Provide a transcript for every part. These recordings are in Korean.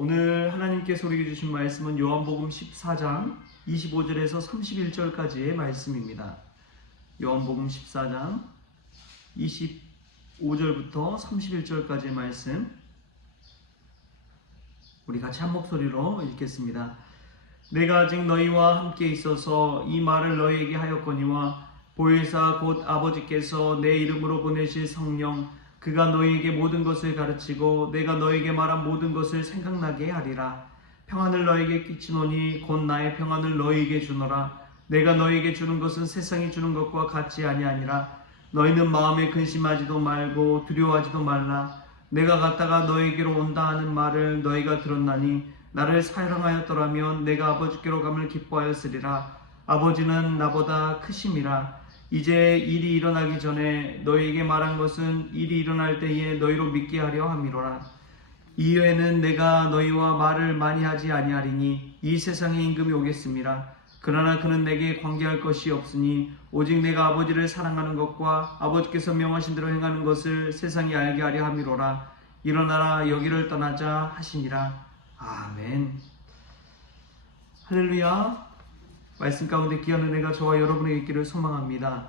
오늘 하나님께서 우리에게 주신 말씀은 요한복음 14장 25절에서 31절까지의 말씀입니다. 요한복음 14장 25절부터 31절까지의 말씀, 우리 같이 한 목소리로 읽겠습니다. 내가 아직 너희와 함께 있어서 이 말을 너희에게 하였거니와 보혜사 곧 아버지께서 내 이름으로 보내실 성령 그가 너희에게 모든 것을 가르치고 내가 너희에게 말한 모든 것을 생각나게 하리라. 평안을 너희에게 끼치노니 곧 나의 평안을 너희에게 주노라. 내가 너희에게 주는 것은 세상이 주는 것과 같이 아니하니라. 너희는 마음에 근심하지도 말고 두려워하지도 말라. 내가 갔다가 너희에게로 온다 하는 말을 너희가 들었나니 나를 사랑하였더라면 내가 아버지께로 감을 기뻐하였으리라. 아버지는 나보다 크심이라. 이제 일이 일어나기 전에 너희에게 말한 것은 일이 일어날 때에 너희로 믿게 하려 함이로라. 이후에는 내가 너희와 말을 많이 하지 아니하리니 이 세상의 임금이 오겠음이라. 그러나 그는 내게 관계할 것이 없으니 오직 내가 아버지를 사랑하는 것과 아버지께서 명하신 대로 행하는 것을 세상이 알게 하려 함이로라. 일어나라 여기를 떠나자 하시니라. 아멘. 할렐루야. 말씀 가운데 귀한 은혜가 저와 여러분에게 있기를 소망합니다.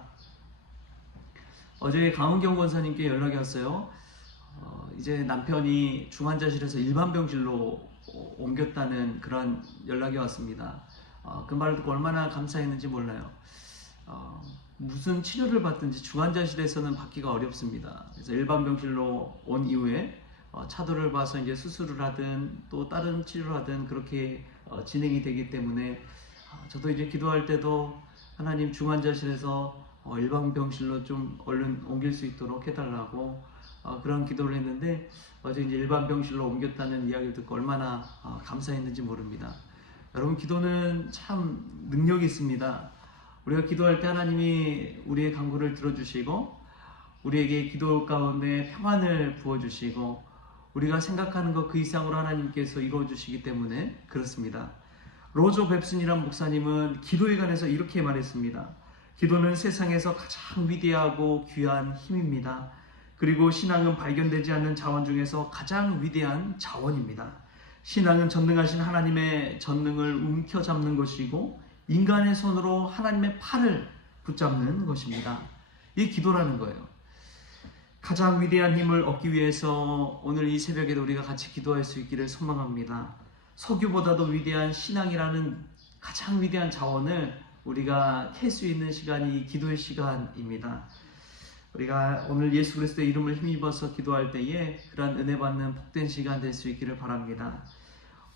어제 강은경 권사님께 연락이 왔어요. 이제 남편이 중환자실에서 일반병실로 옮겼다는 그런 연락이 왔습니다. 그 말을 듣고 얼마나 감사했는지 몰라요. 무슨 치료를 받든지 중환자실에서는 받기가 어렵습니다. 그래서 일반병실로 온 이후에 차도를 봐서 이제 수술을 하든 또 다른 치료를 하든 그렇게 진행이 되기 때문에 저도 이제 기도할 때도 하나님 중환자실에서 일반병실로 좀 얼른 옮길 수 있도록 해달라고 그런 기도를 했는데 어제 이제 일반병실로 옮겼다는 이야기를 듣고 얼마나 감사했는지 모릅니다. 여러분, 기도는 참 능력이 있습니다. 우리가 기도할 때 하나님이 우리의 간구를 들어주시고 우리에게 기도 가운데 평안을 부어주시고 우리가 생각하는 것 그 이상으로 하나님께서 이루어주시기 때문에 그렇습니다. 로저 뱁슨이란 목사님은 기도에 관해서 이렇게 말했습니다. 기도는 세상에서 가장 위대하고 귀한 힘입니다. 그리고 신앙은 발견되지 않는 자원 중에서 가장 위대한 자원입니다. 신앙은 전능하신 하나님의 전능을 움켜잡는 것이고 인간의 손으로 하나님의 팔을 붙잡는 것입니다. 이게 기도라는 거예요. 가장 위대한 힘을 얻기 위해서 오늘 이 새벽에도 우리가 같이 기도할 수 있기를 소망합니다. 석유보다도 위대한 신앙이라는 가장 위대한 자원을 우리가 캘 수 있는 시간이 기도의 시간입니다. 우리가 오늘 예수 그리스도의 이름을 힘입어서 기도할 때에 그러한 은혜 받는 복된 시간 될 수 있기를 바랍니다.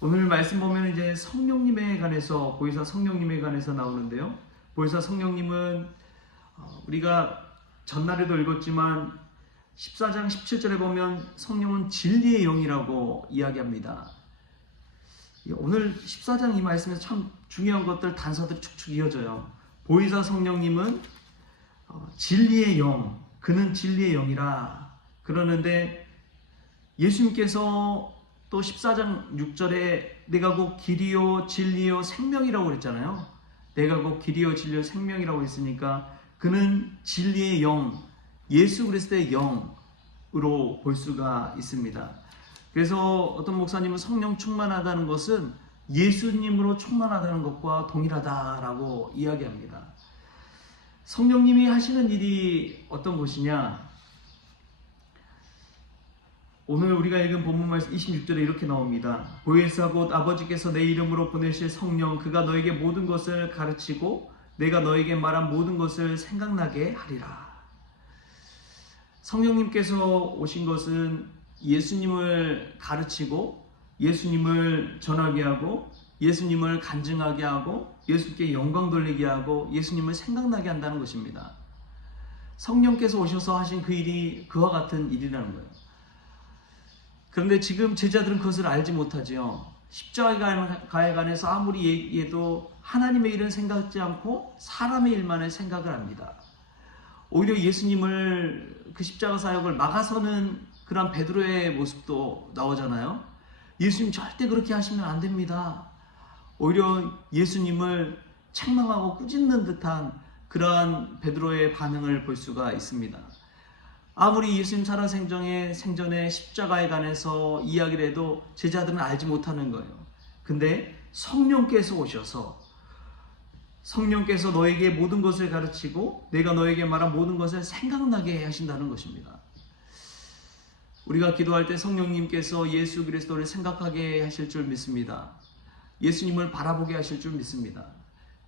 오늘 말씀 보면 이제 성령님에 관해서, 보혜사 성령님에 관해서 나오는데요. 보혜사 성령님은 우리가 전날에도 읽었지만 14장 17절에 보면 성령은 진리의 영이라고 이야기합니다. 오늘 14장 이 말씀에서 참 중요한 것들, 단서들이 축축 이어져요. 보혜사 성령님은 진리의 영, 그는 진리의 영이라 그러는데 예수님께서 또 14장 6절에 내가 곧 길이요 진리요 생명이라고 그랬잖아요. 내가 곧 길이요 진리요 생명이라고 했으니까 그는 진리의 영, 예수 그리스도의 영으로 볼 수가 있습니다. 그래서 어떤 목사님은 성령 충만하다는 것은 예수님으로 충만하다는 것과 동일하다라고 이야기합니다. 성령님이 하시는 일이 어떤 것이냐? 오늘 우리가 읽은 본문 말씀 26절에 이렇게 나옵니다. 보혜사 곧 아버지께서 내 이름으로 보내실 성령 그가 너에게 모든 것을 가르치고 내가 너에게 말한 모든 것을 생각나게 하리라. 성령님께서 오신 것은 예수님을 가르치고 예수님을 전하게 하고 예수님을 간증하게 하고 예수님께 영광 돌리게 하고 예수님을 생각나게 한다는 것입니다. 성령께서 오셔서 하신 그 일이 그와 같은 일이라는 거예요. 그런데 지금 제자들은 그것을 알지 못하지요. 십자가에 관해서 아무리 얘기해도 하나님의 일은 생각지 않고 사람의 일만을 생각을 합니다. 오히려 예수님을 그 십자가 사역을 막아서는 그런 베드로의 모습도 나오잖아요. 예수님 절대 그렇게 하시면 안 됩니다. 오히려 예수님을 책망하고 꾸짖는 듯한 그러한 베드로의 반응을 볼 수가 있습니다. 아무리 예수님 생전에 십자가에 관해서 이야기를 해도 제자들은 알지 못하는 거예요. 근데 성령께서 오셔서 성령께서 너에게 모든 것을 가르치고 내가 너에게 말한 모든 것을 생각나게 하신다는 것입니다. 우리가 기도할 때 성령님께서 예수 그리스도를 생각하게 하실 줄 믿습니다. 예수님을 바라보게 하실 줄 믿습니다.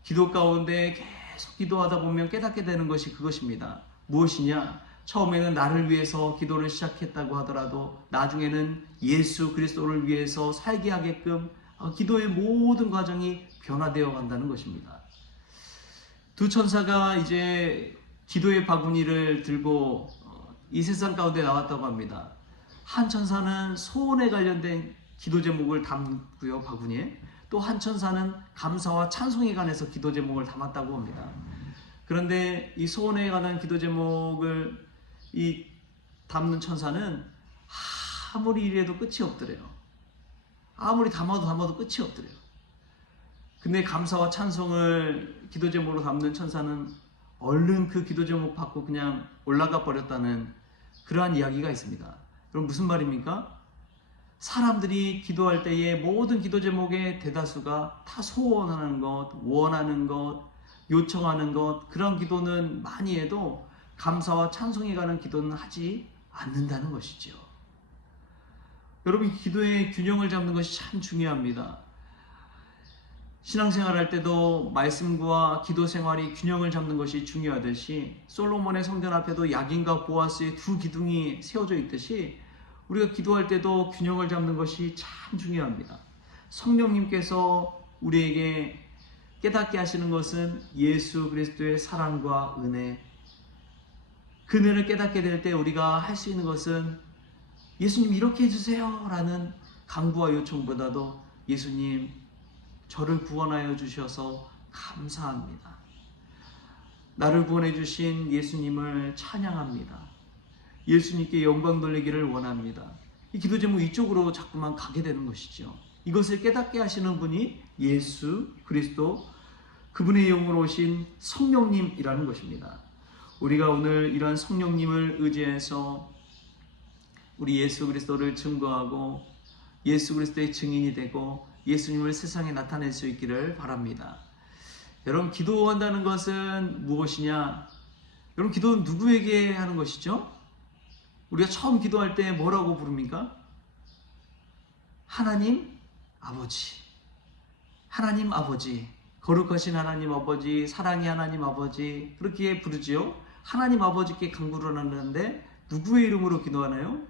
기도 가운데 계속 기도하다 보면 깨닫게 되는 것이 그것입니다. 무엇이냐? 처음에는 나를 위해서 기도를 시작했다고 하더라도 나중에는 예수 그리스도를 위해서 살게 하게끔 기도의 모든 과정이 변화되어 간다는 것입니다. 두 천사가 이제 기도의 바구니를 들고 이 세상 가운데 나왔다고 합니다. 한 천사는 소원에 관련된 기도 제목을 담고요, 바구니에. 또 한 천사는 감사와 찬송에 관해서 기도 제목을 담았다고 합니다. 그런데 이 소원에 관한 기도 제목을 담는 천사는 아무리 이래도 끝이 없더래요. 아무리 담아도 끝이 없더래요. 근데 감사와 찬송을 기도 제목으로 담는 천사는 얼른 그 기도 제목 받고 그냥 올라가 버렸다는 그러한 이야기가 있습니다. 그럼 무슨 말입니까? 사람들이 기도할 때에 모든 기도 제목의 대다수가 다 소원하는 것, 원하는 것, 요청하는 것, 그런 기도는 많이 해도 감사와 찬송에 관한 기도는 하지 않는다는 것이죠. 여러분, 기도의 균형을 잡는 것이 참 중요합니다. 신앙생활 할 때도 말씀과 기도 생활이 균형을 잡는 것이 중요하듯이 솔로몬의 성전 앞에도 야긴과 보아스의 두 기둥이 세워져 있듯이 우리가 기도할 때도 균형을 잡는 것이 참 중요합니다. 성령님께서 우리에게 깨닫게 하시는 것은 예수 그리스도의 사랑과 은혜, 그 은혜를 깨닫게 될 때 우리가 할 수 있는 것은 예수님 이렇게 해주세요 라는 간구와 요청보다도 예수님 저를 구원하여 주셔서 감사합니다. 나를 구원해 주신 예수님을 찬양합니다. 예수님께 영광 돌리기를 원합니다. 이 기도 제목 이쪽으로 자꾸만 가게 되는 것이죠. 이것을 깨닫게 하시는 분이 예수 그리스도, 그분의 영으로 오신 성령님이라는 것입니다. 우리가 오늘 이러한 성령님을 의지해서 우리 예수 그리스도를 증거하고 예수 그리스도의 증인이 되고 예수님을 세상에 나타낼 수 있기를 바랍니다. 여러분, 기도한다는 것은 무엇이냐? 여러분, 기도는 누구에게 하는 것이죠? 우리가 처음 기도할 때 뭐라고 부릅니까? 하나님 아버지, 하나님 아버지, 거룩하신 하나님 아버지, 사랑의 하나님 아버지, 그렇게 부르지요. 하나님 아버지께 간구를 하는데 누구의 이름으로 기도하나요?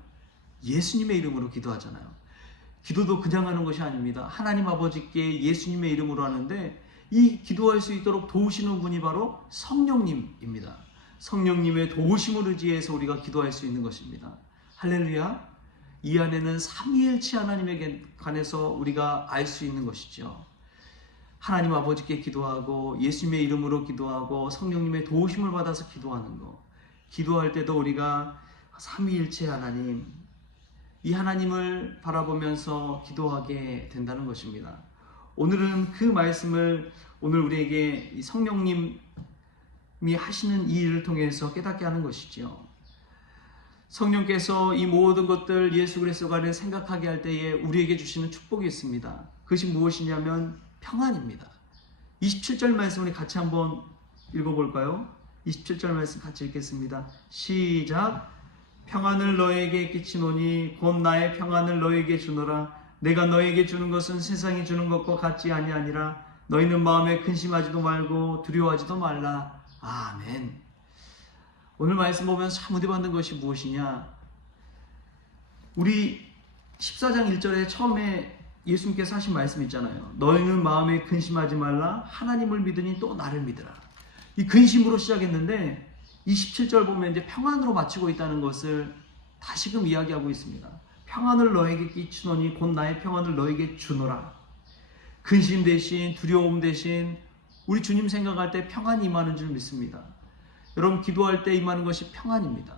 예수님의 이름으로 기도하잖아요. 기도도 그냥 하는 것이 아닙니다. 하나님 아버지께 예수님의 이름으로 하는데 이 기도할 수 있도록 도우시는 분이 바로 성령님입니다. 성령님의 도우심을 의지해서 우리가 기도할 수 있는 것입니다. 할렐루야. 이 안에는 삼위일체 하나님에 관해서 우리가 알 수 있는 것이죠. 하나님 아버지께 기도하고 예수님의 이름으로 기도하고 성령님의 도우심을 받아서 기도하는 것. 기도할 때도 우리가 삼위일체 하나님, 이 하나님을 바라보면서 기도하게 된다는 것입니다. 오늘은 그 말씀을 오늘 우리에게 이 성령님이 하시는 이 일을 통해서 깨닫게 하는 것이죠. 성령께서 이 모든 것들 예수 그리스도가 생각하게 할 때에 우리에게 주시는 축복이 있습니다. 그것이 무엇이냐면 평안입니다. 27절 말씀을 같이 한번 읽어볼까요? 27절 말씀 같이 읽겠습니다. 시작. 평안을 너에게 끼치노니 곧 나의 평안을 너에게 주노라. 내가 너에게 주는 것은 세상이 주는 것과 같지 아니하니라. 너희는 마음에 근심하지도 말고 두려워하지도 말라. 아멘. 오늘 말씀 보면서 참 은혜받는 것이 무엇이냐? 우리 14장 1절에 처음에 예수님께서 하신 말씀 있잖아요. 너희는 마음에 근심하지 말라. 하나님을 믿으니 또 나를 믿으라. 이 근심으로 시작했는데 27절 보면 이제 평안으로 마치고 있다는 것을 다시금 이야기하고 있습니다. 평안을 너에게 끼치노니 곧 나의 평안을 너에게 주노라. 근심 대신 두려움 대신 우리 주님 생각할 때 평안이 임하는 줄 믿습니다. 여러분, 기도할 때 임하는 것이 평안입니다.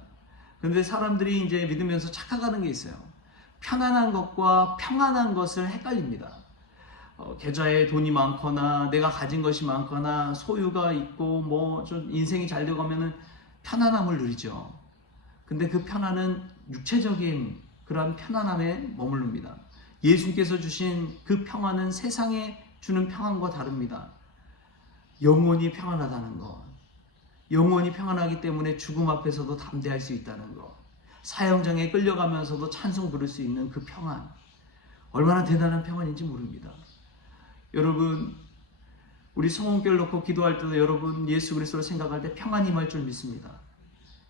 그런데 사람들이 이제 믿으면서 착각하는 게 있어요. 편안한 것과 평안한 것을 헷갈립니다. 계좌에 돈이 많거나 내가 가진 것이 많거나 소유가 있고 뭐 좀 인생이 잘 되고 하면은 편안함을 누리죠. 근데 그 편안은 육체적인 그러한 편안함에 머무릅니다. 예수님께서 주신 그 평안은 세상에 주는 평안과 다릅니다. 영원히 평안하다는 것, 영원히 평안하기 때문에 죽음 앞에서도 담대할 수 있다는 것, 사형장에 끌려가면서도 찬송 부를 수 있는 그 평안, 얼마나 대단한 평안인지 모릅니다. 여러분, 우리 성원교를 놓고 기도할 때도 여러분 예수 그리스도를 생각할 때 평안이 임할 줄 믿습니다.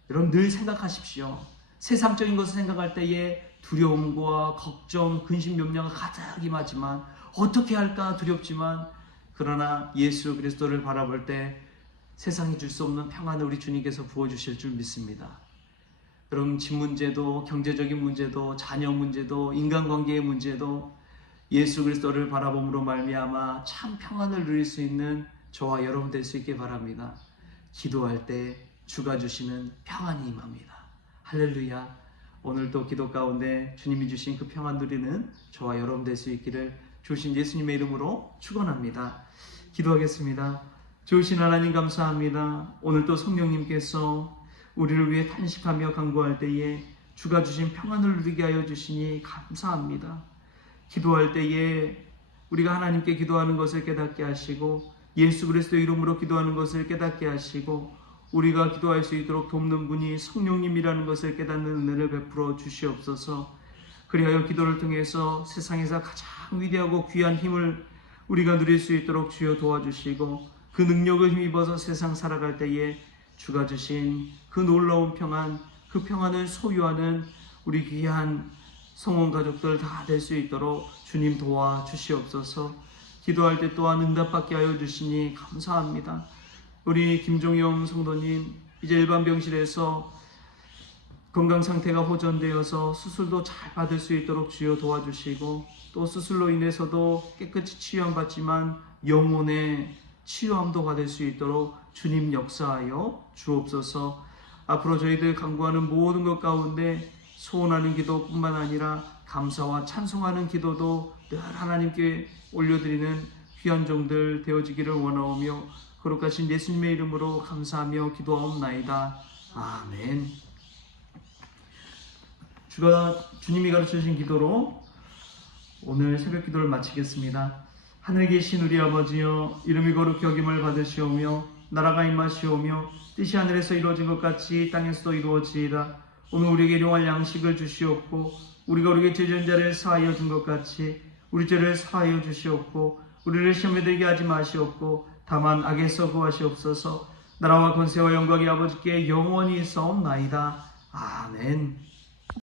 여러분 늘 생각하십시오. 세상적인 것을 생각할 때에 두려움과 걱정, 근심, 염려가 가득 임하지만 어떻게 할까 두렵지만, 그러나 예수 그리스도를 바라볼 때 세상이 줄 수 없는 평안을 우리 주님께서 부어주실 줄 믿습니다. 여러분, 집 문제도, 경제적인 문제도, 자녀 문제도, 인간관계의 문제도 예수 그리스도를 바라봄으로 말미암아 참 평안을 누릴 수 있는 저와 여러분 될 수 있게 바랍니다. 기도할 때 주가 주시는 평안이 임합니다. 할렐루야. 오늘도 기도 가운데 주님이 주신 그 평안 누리는 저와 여러분 될 수 있기를 주신 예수님의 이름으로 축원합니다. 기도하겠습니다. 주신 하나님 감사합니다. 오늘도 성령님께서 우리를 위해 탄식하며 간구할 때에 주가 주신 평안을 누리게 하여 주시니 감사합니다. 기도할 때에 우리가 하나님께 기도하는 것을 깨닫게 하시고 예수 그리스도 이름으로 기도하는 것을 깨닫게 하시고 우리가 기도할 수 있도록 돕는 분이 성령님이라는 것을 깨닫는 은혜를 베풀어 주시옵소서. 그리하여 기도를 통해서 세상에서 가장 위대하고 귀한 힘을 우리가 누릴 수 있도록 주여 도와주시고 그 능력을 힘입어서 세상 살아갈 때에 주가 주신 그 놀라운 평안, 그 평안을 소유하는 우리 귀한 성원 가족들 다 될 수 있도록 주님 도와주시옵소서. 기도할 때 또한 응답받게 하여 주시니 감사합니다. 우리 김종영 성도님 이제 일반 병실에서 건강 상태가 호전되어서 수술도 잘 받을 수 있도록 주여 도와주시고 또 수술로 인해서도 깨끗이 치유받지만 영혼의 치유함도 받을 수 있도록 주님 역사하여 주옵소서. 앞으로 저희들 간구하는 모든 것 가운데 소원하는 기도뿐만 아니라 감사와 찬송하는 기도도 늘 하나님께 올려드리는 귀한 종들 되어지기를 원하오며 거룩하신 예수님의 이름으로 감사하며 기도하옵나이다. 아멘. 주님이 가르쳐주신 기도로 오늘 새벽 기도를 마치겠습니다. 하늘에 계신 우리 아버지여, 이름이 거룩히 여김을 받으시오며 나라가 임하시오며 뜻이 하늘에서 이루어진 것 같이 땅에서도 이루어지이다. 오늘 우리에게 일용할 양식을 주시옵고 우리가 우리에게 죄지은 자를 사하여 준 것 같이 우리 죄를 사하여 주시옵고 우리를 시험에 들게 하지 마시옵고 다만 악에서 구하시옵소서. 나라와 권세와 영광이 아버지께 영원히 있사옵나이다. 아멘.